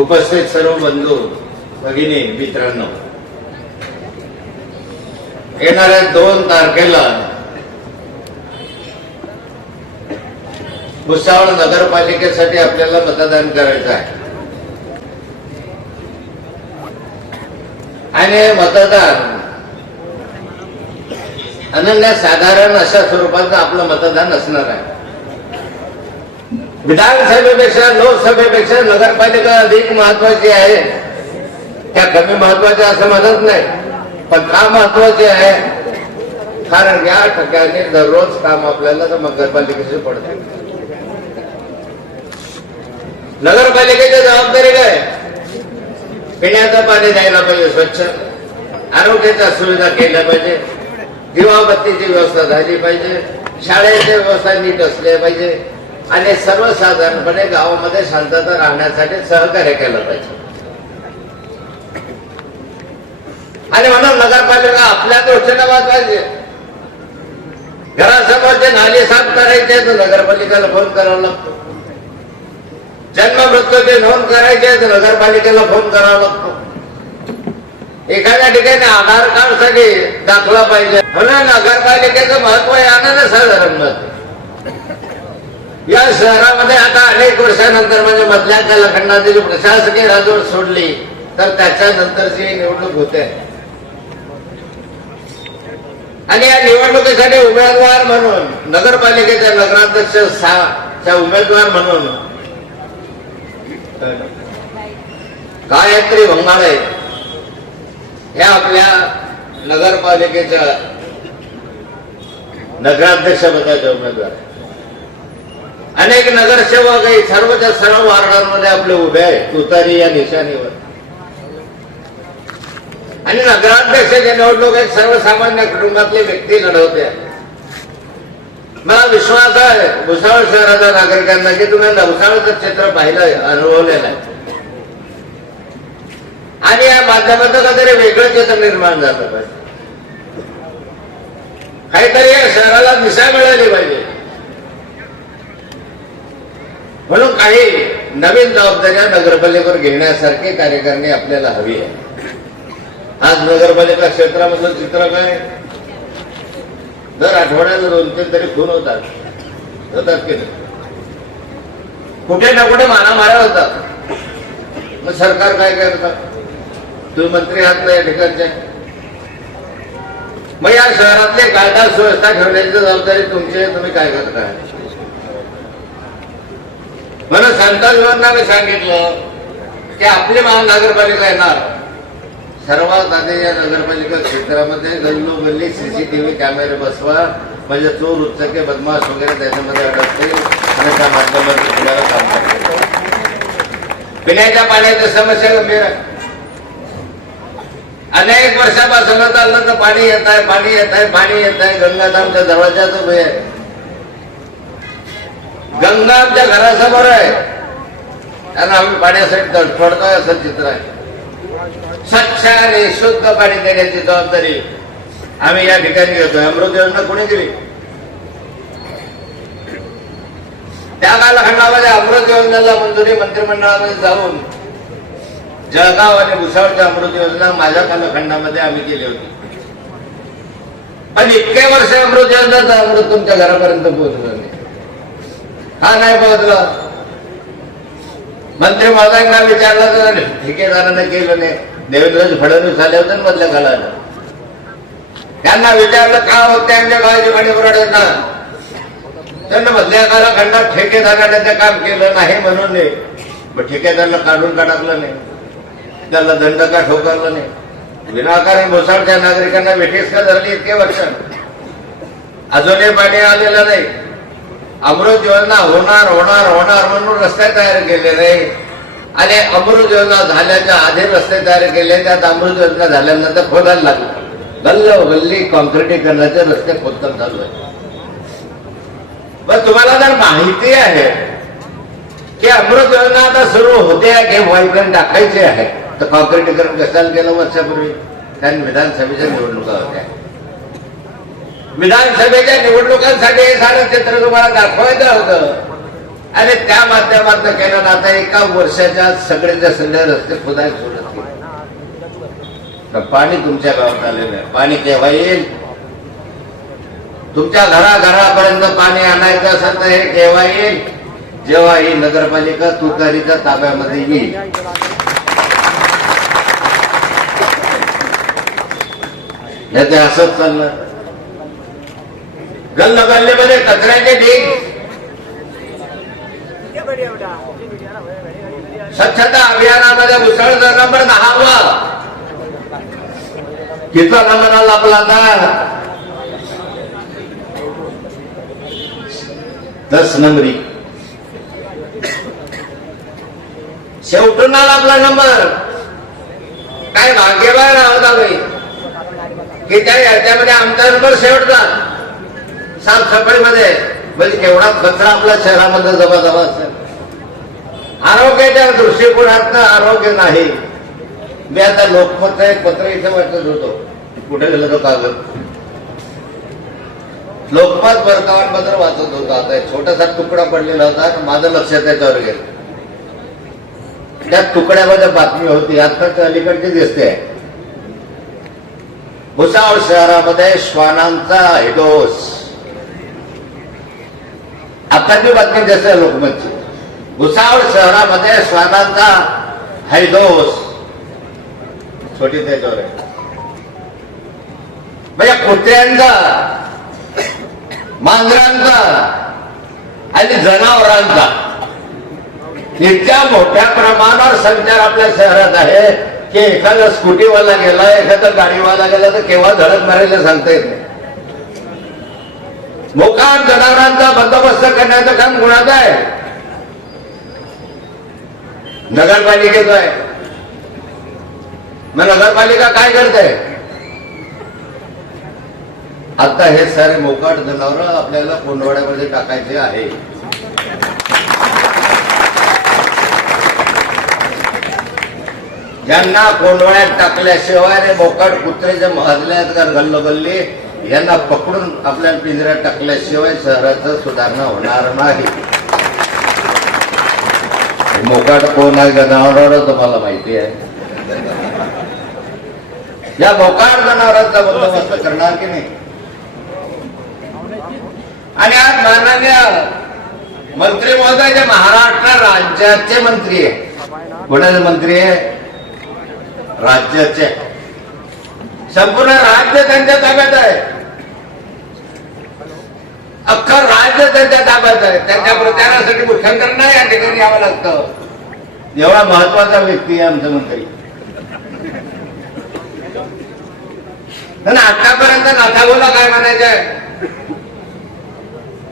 उपस्थित सर्व बंधू भगिनी मित्रांनो. येणाऱ्या दोन तारखेला भुसावळ नगरपालिकेसाठी आपल्याला मतदान करायचं आहे. आणि हे मतदान अनन्यसाधारण अशा स्वरूपाचं आपलं मतदान असणार आहे. विधानसभेपेक्षा लोकसभेपेक्षा नगरपालिका अधिक महत्वाची आहे. त्या कमी महत्त्वाच्या असं म्हणत नाही पण का महत्वाची आहे? कारण या ठिकाणी दररोज काम आपल्याला तर नगरपालिकेचे पडते. नगरपालिकेची जबाबदारी काय? पिण्याचं पाणी द्यायला पाहिजे स्वच्छ आरोग्याच्या सुविधा केल्या पाहिजे दिवाबत्तीची व्यवस्था झाली पाहिजे शाळेची व्यवस्था नीट असल्या पाहिजे आणि सर्वसाधारणपणे गावामध्ये शांतता राहण्यासाठी सहकार्य केलं पाहिजे. आणि म्हणून नगरपालिका आपल्या दृष्टीने वाचवायचे. घरासमोरचे नाले साफ करायचे तर नगरपालिकेला फोन करावा लागतो. जन्म मृत्यूची नोंद करायची तर नगरपालिकेला फोन करावा लागतो. एखाद्या ठिकाणी आधार कार्डसाठी दाखला पाहिजे. म्हणून नगरपालिकेचं महत्त्व आहे अनन्यसाधारण महत्त्व या शहरामध्ये आता अनेक वर्षानंतर म्हणजे मधल्या कालखंडातील प्रशासकीय राजवट सोडली तर त्याच्यानंतरची निवडणूक होते आणि या निवडणुकीसाठी उमेदवार म्हणून नगरपालिकेच्या नगराध्यक्ष सा- उमेदवार म्हणून गायत्री भंगाळे या आपल्या नगरपालिकेच्या नगराध्यक्षपदाच्या उमेदवार आहेत. अनेक नगरसेवक आहे सर्वच्या सर्व वार्डांमध्ये आपले उभे आहेत. तुतारी या निशाणीवर. आणि नगराध्यक्षाच्या निवडणूक एक सर्वसामान्य कुटुंबातली व्यक्ती लढवते. मला विश्वास आहे भुसावळ शहराच्या नागरिकांना की तुम्ही नवसाळचं क्षेत्र पाहिलं अनुभवलेलं आहे. आणि या माध्यमातून काहीतरी वेगळं चित्र निर्माण झालं पाहिजे. काहीतरी या शहराला दिशा मिळाली पाहिजे. म्हणून काही नवीन जबाबदाऱ्या नगरपालिकेवर घेण्यासारखी कार्यकारणी आपल्याला हवी आहे. आज नगरपालिका क्षेत्रामधलं चित्र काय? दर आठवड्याला दोन तीन तरी खून होतात. होतात की नाही? कुठे ना कुठे मारामाऱ्या होतात. मग सरकार काय करतात तुम्ही मंत्री आहात ना या ठिकाणच्या मग या शहरातले कायदा सुव्यवस्था ठेवण्याची जबाबदारी तुमची आहे तुम्ही काय करताय? म्हणून संत सांगितलं की आपली महानगरपालिका येणार. सर्वात आधी या नगरपालिका क्षेत्रामध्ये गल्लोगल्ली सीसीटीव्ही कॅमेरे बसवा म्हणजे चोर उच्चके बदमाश वगैरे त्याच्यामध्ये अडकतील आणि त्या माध्यमातून तुम्हाला काम करतील. पिण्याच्या पाण्याची समस्या गंभीर आहे. अनेक वर्षापासून चाललं तर पाणी येत आहे पाणी येत आहे पाणी येत आहे गंगाधामच्या दरवाजाच उभे आहे. गंगा आमच्या घरासमोर आहे. त्यांना आम्ही पाण्यासाठी तडफडतोय असं चित्र आहे. स्वच्छ आणि शुद्ध पाणी देण्याची जबाबदारी आम्ही या ठिकाणी घेतोय. अमृत योजना कोणी दिली? त्या कालखंडामध्ये अमृत योजनेला मंजुरी मंत्रिमंडळामध्ये जाऊन जळगाव आणि भुसावळच्या अमृत योजना माझ्या कालखंडामध्ये आम्ही केली होती. पण इतके वर्ष अमृत योजनाचा अमृत तुमच्या घरापर्यंत पोहोचलं. हा नाही पोहोचला मंत्री महोदयांना विचारलं तर ठेकेदाराने केलं नाही. देवेंद्र फडणवीस आले होते मधल्या काळाला. त्यांना विचारलं का होत त्यांच्या गावाची पाणी पुरवठा त्यांना मधल्या कालखंडात ठेकेदाराने ते काम केलं नाही म्हणून नाही. मग ठेकेदाराला काढून का टाकलं नाही? त्याला दंड का ठोकारला नाही? विनाकारण भोसाळच्या नागरिकांना भेटीस का धरली इतके वर्ष? अजूनही पाणी आलेलं नाही. अमृत योजना होणार होणार होणार म्हणून रस्ते तयार केले आणि अमृत योजना झाल्याच्या आधी रस्ते तयार केले त्यात अमृत योजना झाल्यानंतर खोदायला लागलं. गल्ल गल्ली कॉन्क्रिटीकरणाचे रस्ते खोदकाम चालू आहे पण तुम्हाला जर माहिती आहे की अमृत योजना आता सुरू होते आहे की व्हाईटलाईन टाकायचे आहे तर कॉन्क्रिटीकरण कशाला केलं वर्षापूर्वी? कारण विधानसभेच्या निवडणुका होत्या. विधानसभेच्या निवडणुकांसाठी हे सारं चित्र तुम्हाला दाखवायचं होतं. आणि त्या माध्यमातून केलं ना आता एका वर्षाच्या सगळ्याच्या सगळे रस्ते खुदाय सोडत तर पाणी तुमच्या गावात आलेलं आहे. पाणी केव्हा येईल? तुमच्या घराघरापर्यंत पाणी आणायचं असेल तर हे केव्हा येईल? जेव्हा ही नगरपालिका तुतारीच्या ताब्यामध्ये येईल. नाही ते असंच चाललं गल्ल गल्लीमध्ये कचऱ्याचे ढीग. स्वच्छता अभियानामध्ये मुसळचा नंबर दहावा किती नंबर आला आपला आता? दस नंबरी. शेवटून आला आपला नंबर. काय भाग्यवान आहोत आम्ही. की त्या याच्यामध्ये आमचा नंबर शेवटचा साफसफाईमध्ये म्हणजे केवढा कचरा आपल्या शहरामध्ये जमा जमा असेल आरोग्याच्या दृष्टिकोनात आरोग्य नाही. मी आता लोकमतचं एक पत्र इथे वाटत होतो. कुठे गेलं तो कागद? लोकमत वर्तमानपत्र वाचत होतो. आता एक छोटासा तुकडा पडलेला होता माझं लक्ष त्याच्यावर गेलं. त्या तुकड्यामध्ये बातमी होती. आत्ताच अलीकडची दिसते. भुसावळ शहरामध्ये श्वानांचा हिडोस आताची बातमी दिसते लोकमतची भुसावळ शहरामध्ये श्वानांचा हैदोस छोटी त्याच्यावर आहे म्हणजे कुत्र्यांचा मांजरांचा आणि जनावरांचा इतक्या मोठ्या प्रमाणावर संचार आपल्या शहरात आहे की एखादा स्कूटीवाला गेला एखादा गाडीवाला गेला तर केव्हा धडक मारायला सांगता येत नाही. मोकाम जनावरांचा बंदोबस्त करण्याचं काम गुणाचं आहे? नगरपालिकेचं आहे. मग नगरपालिका काय करते? आता हे सारे मोकाट जनावर आपल्याला कोंडवाड्यामध्ये टाकायचे आहे. यांना कोंडवाड्यात टाकल्याशिवाय रे मोकाट कुत्रेच्या मधल्यात का गल्लोगल्ली? यांना पकडून आपल्या पिंजऱ्यात टाकल्याशिवाय शहराचं सुधारणा होणार नाही. मोकाट कोण आहे जनावरावर तुम्हाला माहिती आहे. या मोकाट जनावरांचा बंदोबस्त करणार की नाही? आणि आज माननीय मंत्री महोदय जे महाराष्ट्र राज्याचे मंत्री आहे. कोणाचे मंत्री आहे? राज्याचे. संपूर्ण राज्य त्यांच्या ताब्यात आहे. अख्खं राज्य त्यांच्या ताब्यात आहे. त्यांच्या प्रचारासाठी मुख्यमंत्र्यांना या ठिकाणी यावं लागतं? एवढा महत्त्वाचा व्यक्ती आहे आमचा मंत्री. आतापर्यंत नाथाभाऊला काय म्हणायचंय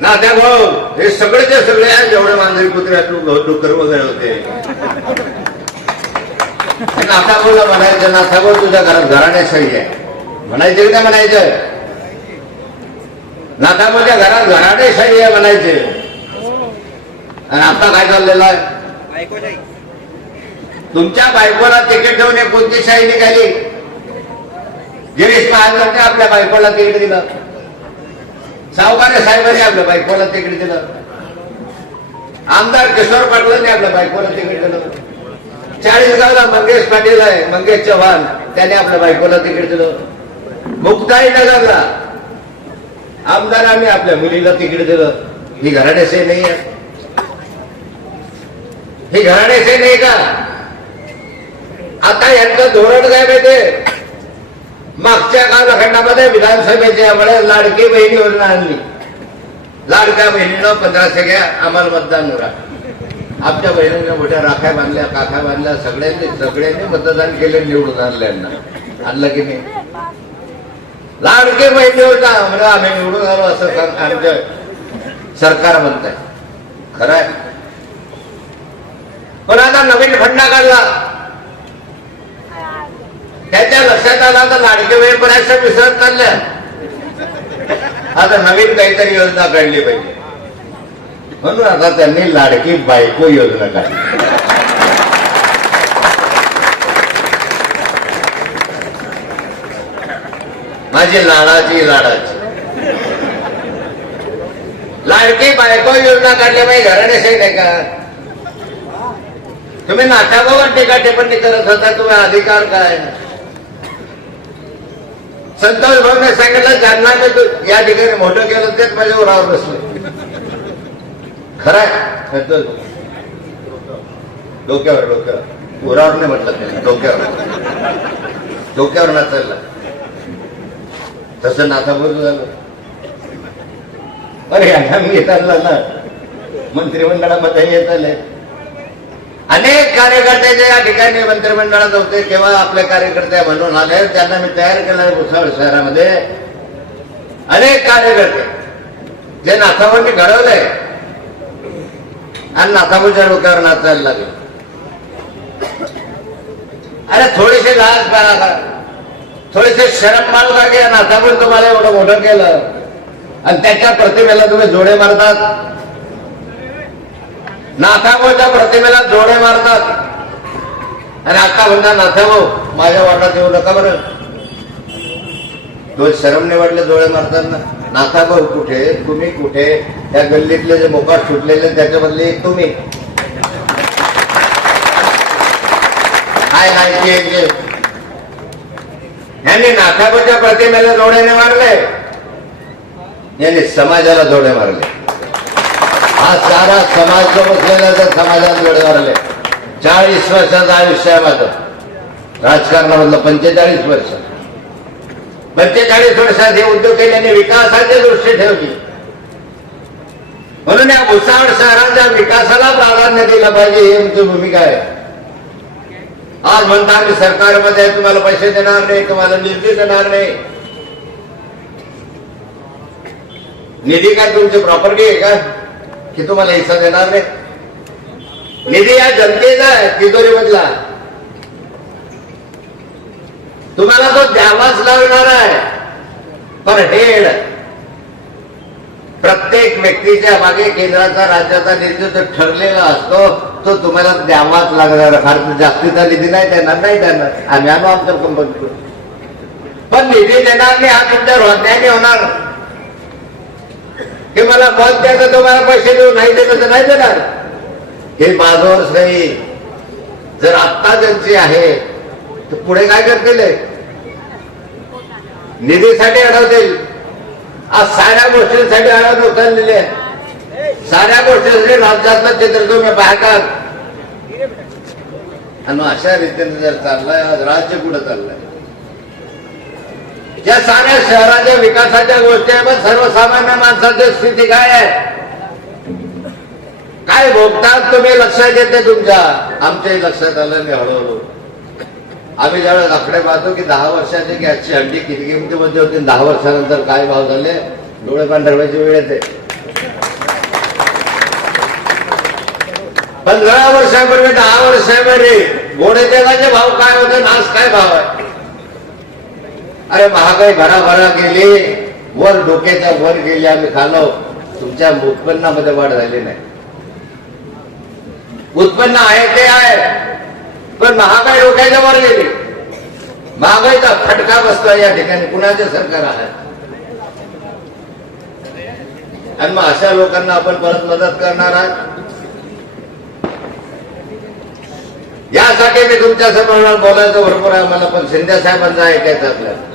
नाथाभाऊ हे सगळेचे सगळे आहेत जेवढे मांजरी पुत्र डुकर वगैरे होते नाथाभाऊला म्हणायचं नाथाभाऊ तुझ्या घरात घराणे सही आहे. म्हणायचं की नाही म्हणायचं? नाथाभाऊच्या घरात घराणे सही आहे म्हणायचे. आणि आता काय चाललेलं आहे? तुमच्या बायकोला तिकीट ठेवून एक कोणती शाही निघाली? गिरीश महाजनने आपल्या बायकोला तिकीट दिलं. सावकारे साहेबांनी आपल्या बायकोला तिकीट दिलं. आमदार किशोर पाटलांनी आपल्या बायकोला तिकीट दिलं. चाळीसगावला मंगेश पाटील आहे मंगेश चव्हाण. त्याने आपल्या बायकोला तिकीट दिलं. मुक्ताई नगरला. आमदारांनी आपल्या मुलीला तिकीट दिलं. ही घराण्याचे नाही आहे. ही घराण्याचे नाही का? आता यांचं धोरण काय माहिती मागच्या कालखंडामध्ये विधानसभेच्या वेळेस लाडकी बहीण योजना आणली. लाडक्या बहिणीनं पंधराशे घ्या आम्हाला मतदान करा. आमच्या बहिणीने मोठ्या राख्या बांधल्या काख्या बांधल्या सगळ्यांनी सगळ्यांनी मतदान केले निवडून आणल्यांना आणलं की नाही? लाडके बहिणी होता. म्हणजे आम्ही निवडून आलो असं आमचं सरकार म्हणत आहे खरं आहे. पण आता नवीन फंडा काढला. त्याच्या लक्षात आला तर लाडके बहीण बऱ्याचशा विसरत चालल्या. आता नवीन काहीतरी योजना काढली पाहिजे. म्हणून आता त्यांनी लाडकी बायको योजना काढली. माझी लाडाची लाडाची. लाडकी बायको योजना काढल्या पाहिजे घराण्याशाही नाही का? तुम्ही नाथाबावर टीका टिप्पणी करत होता तुम्ही अधिकार काय? संतोष भाऊने सांगितलं ज्यांना मी या ठिकाणी मोठं केलं तेच माझ्या उरावर बसले. खरंय डोक्यावर डोक्यावर. उरावर नाही म्हटलं त्याने डोक्यावर. डोक्यावर नाचायला. तसं नाथापूर झालं. अरे आम्ही मी येत आणलं ना. मंत्रिमंडळामध्ये येत आले. अनेक कार्यकर्त्याचे या ठिकाणी मंत्रिमंडळात होते. केव्हा आपले कार्यकर्ते म्हणून आले त्यांना मी तयार केलं भुसावळ शहरामध्ये. अनेक कार्यकर्ते. जे नाथाबांनी घडवलंय. आणि नाथापूरच्या डोक्यावर नाचायला लागले अरे थोडीशी लाज बाळा थोडेसे शरम का की नाथापूर तुम्हाला एवढं मोठं केलं? आणि त्याच्या प्रतिमेला तुम्ही जोडे मारतात? नाथाभाऊच्या प्रतिमेला जोडे मारतात? आणि आता म्हणता नाथाभाऊ माझ्या वाटात येऊ नका बरं. तो शरम निवडले जोडे मारताना नाथाभाऊ कुठे? तुम्ही कुठे? त्या गल्लीतले जे मोकाट सुटलेले त्याच्यामधले एक तुम्ही. काय नाही यांनी नाथाबाच्या प्रतिमेला जोड्याने मारले. यांनी समाजाला जोडे मारले. हा सारा समाज जो बसलेला त्या समाजात जोडे मारले. चाळीस वर्षाचं आयुष्य आहे माझं. राजकारणामधलं पंचेचाळीस वर्ष. पंचेचाळीस वर्षात हे उद्योग केल्याने विकासाची दृष्टी ठेवली. म्हणून या भुसावळ शहराच्या विकासाला प्राधान्य दिलं पाहिजे ही आमची भूमिका आहे. आज म्हणता आम्ही सरकारमध्ये तुम्हाला पैसे देणार नाही तुम्हाला निधी देणार नाही. निधी काय तुमची प्रॉपर्टी आहे का? की तुम्हाला हिस्सा देणार नाही? निधी या जनतेचा आहे तिजोरीमधला. तुम्हाला तो द्यावाच लागणार आहे. पण हेड प्रत्येक व्यक्तीच्या मागे केंद्राचा राज्याचा निधी जो ठरलेला असतो तो तुम्हाला द्यावाच लागणार फार जास्तीचा निधी नाही देणार नाही देणार. आम्ही आणू आमच्या कंपनीकडून. पण निधी देणार नाही हा तुमच्या रोजण्याने होणार. की मला मत द्यायचं तुम्हाला पैसे देऊ नाही देत तर नाही देणार. हे माझं नाही जर आत्ता ज्यांची आहे तर पुढे काय करतील? निधीसाठी अडवतील. आज साऱ्या गोष्टींसाठी अडवत उचललेले साऱ्या गोष्टींसाठी राज्यातलं चित्र तुम्ही पाहतात आणि अशा रीतीने जर चाललाय आज राज्य कुठं चाललंय? या साऱ्या शहराच्या विकासाच्या गोष्टी आहे पण सर्वसामान्य माणसाची स्थिती काय आहे? काय भोगतात तुम्ही? लक्षात येते तुमच्या. आमच्याही लक्षात आलं मी हळूहळू. आम्ही ज्यावेळेस आकडे पाहतो की दहा वर्षाची गॅसची हंडी किती किमतीमध्ये होती दहा वर्षानंतर काय भाव झाले डोळे पांढरवायची वेळ येते. पंधरा वर्षापूर्वी दहा वर्षापूर्वी घोडे तेलाचे भाव काय होते आज काय भाव आहे? अरे महागाई भराभरा गेली वर डोक्याच्या वर गेली आम्ही खालो. तुमच्या उत्पन्नामध्ये वाढ झाली नाही. उत्पन्न आहे ते आहे. पण महागाई डोक्याच्या वर गेली महागाईचा फटका बसला या ठिकाणी. कुणाचे सरकार आहे? आणि मग अशा लोकांना आपण परत मदत करणार आहात? यासाठी मी तुमच्यासमोर बोलायचं भरपूर आहे. मला पण शिंदे साहेबांचा ऐकायचं आपल्याला.